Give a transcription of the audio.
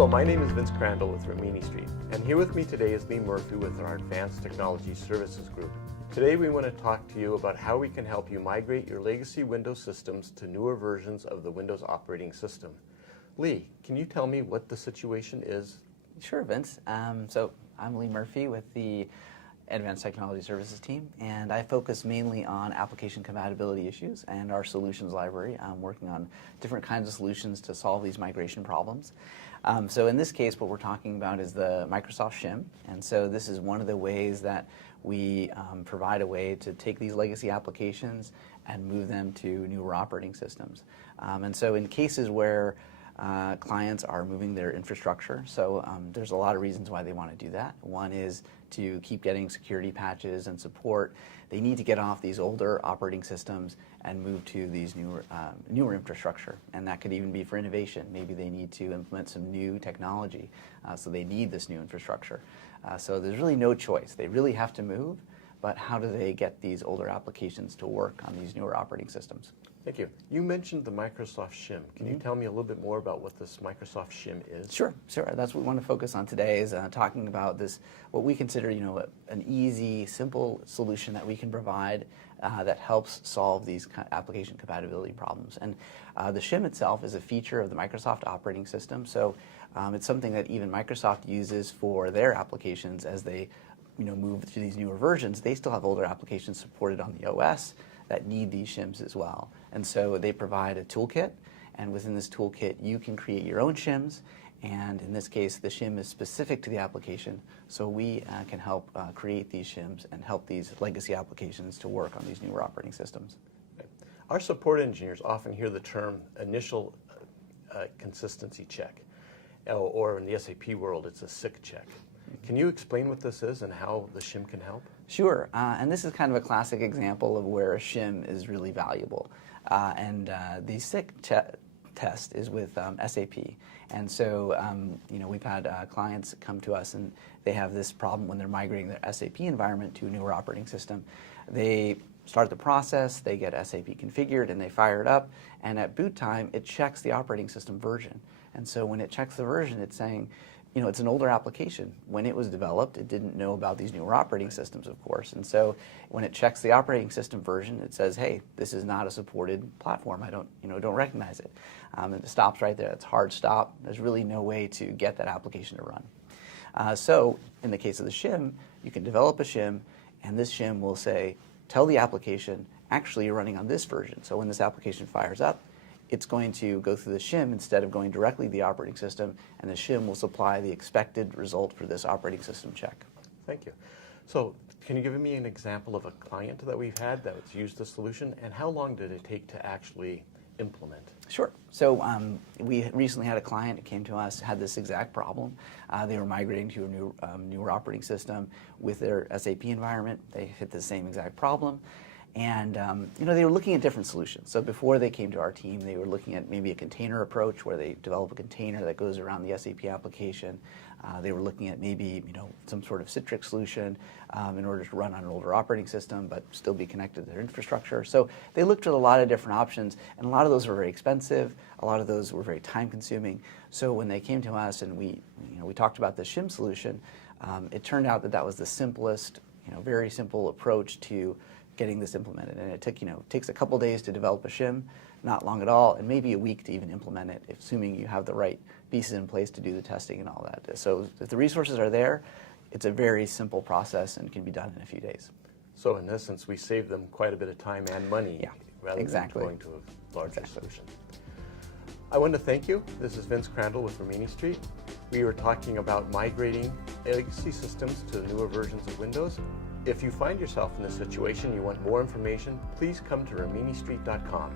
Hello, my name is Vince Crandall with Rimini Street, and here with me today is Lee Murphy with our Advanced Technology Services Group. Today we want to talk to you about how we can help you migrate your legacy Windows systems to newer versions of the Windows operating system. Lee, can you tell me what the situation is? Sure, Vince. So I'm Lee Murphy with the Advanced Technology Services team, and I focus mainly on application compatibility issues and our solutions library. I'm working on different kinds of solutions to solve these migration problems. So in this case, what we're talking about is the Microsoft shim, and so this is one of the ways that we provide a way to take these legacy applications and move them to newer operating systems. And so in cases where clients are moving their infrastructure, so there's a lot of reasons why they want to do that. One is to keep getting security patches and support. They need to get off these older operating systems and move to these newer infrastructure, and that could even be for innovation. Maybe they need to implement some new technology, so they need this new infrastructure. So there's really no choice. They really have to move, but how do they get these older applications to work on these newer operating systems? Thank you. You mentioned the Microsoft shim. Can you tell me a little bit more about what this Microsoft shim is? Sure. That's what we want to focus on today, is talking about this, what we consider, an easy, simple solution that we can provide that helps solve these application compatibility problems. And the shim itself is a feature of the Microsoft operating system, so it's something that even Microsoft uses for their applications as they move to these newer versions. They still have older applications supported on the OS that need these shims as well. And so they provide a toolkit, and within this toolkit you can create your own shims, and in this case the shim is specific to the application, so we can help create these shims and help these legacy applications to work on these newer operating systems. Our support engineers often hear the term initial consistency check, or in the SAP world it's a SIC check. Can you explain what this is and how the shim can help? Sure, and this is kind of a classic example of where a shim is really valuable. The SIC test is with SAP, and so we've had clients come to us and they have this problem when they're migrating their SAP environment to a newer operating system. They start the process, they get SAP configured, and they fire it up, and at boot time it checks the operating system version. And so when it checks the version, it's saying, it's an older application. When it was developed, it didn't know about these newer operating systems, of course. And so when it checks the operating system version, it says, hey, this is not a supported platform. I don't recognize it. And it stops right there. It's a hard stop. There's really no way to get that application to run. So in the case of the shim, you can develop a shim, and this shim will say, tell the application, actually you're running on this version. So when this application fires up, it's going to go through the shim instead of going directly to the operating system, and the shim will supply the expected result for this operating system check. Thank you. So can you give me an example of a client that we've had that's used the solution, and how long did it take to actually implement? Sure. So we recently had a client who came to us, had this exact problem. They were migrating to a newer operating system with their SAP environment. They hit the same exact problem. And they were looking at different solutions. So before they came to our team, they were looking at maybe a container approach where they develop a container that goes around the SAP application. They were looking at maybe some sort of Citrix solution in order to run on an older operating system but still be connected to their infrastructure. So they looked at a lot of different options, and a lot of those were very expensive. A lot of those were very time-consuming. So when they came to us and we talked about the shim solution, it turned out that was the simplest, very simple approach to getting this implemented. And it takes a couple days to develop a shim, not long at all, and maybe a week to even implement it, assuming you have the right pieces in place to do the testing and all that. So if the resources are there, it's a very simple process and can be done in a few days. So in essence, we save them quite a bit of time and money rather than going to a larger solution. I want to thank you. This is Vince Crandall with Rimini Street. We were talking about migrating legacy systems to the newer versions of Windows. If you find yourself in this situation, you want more information, please come to riministreet.com.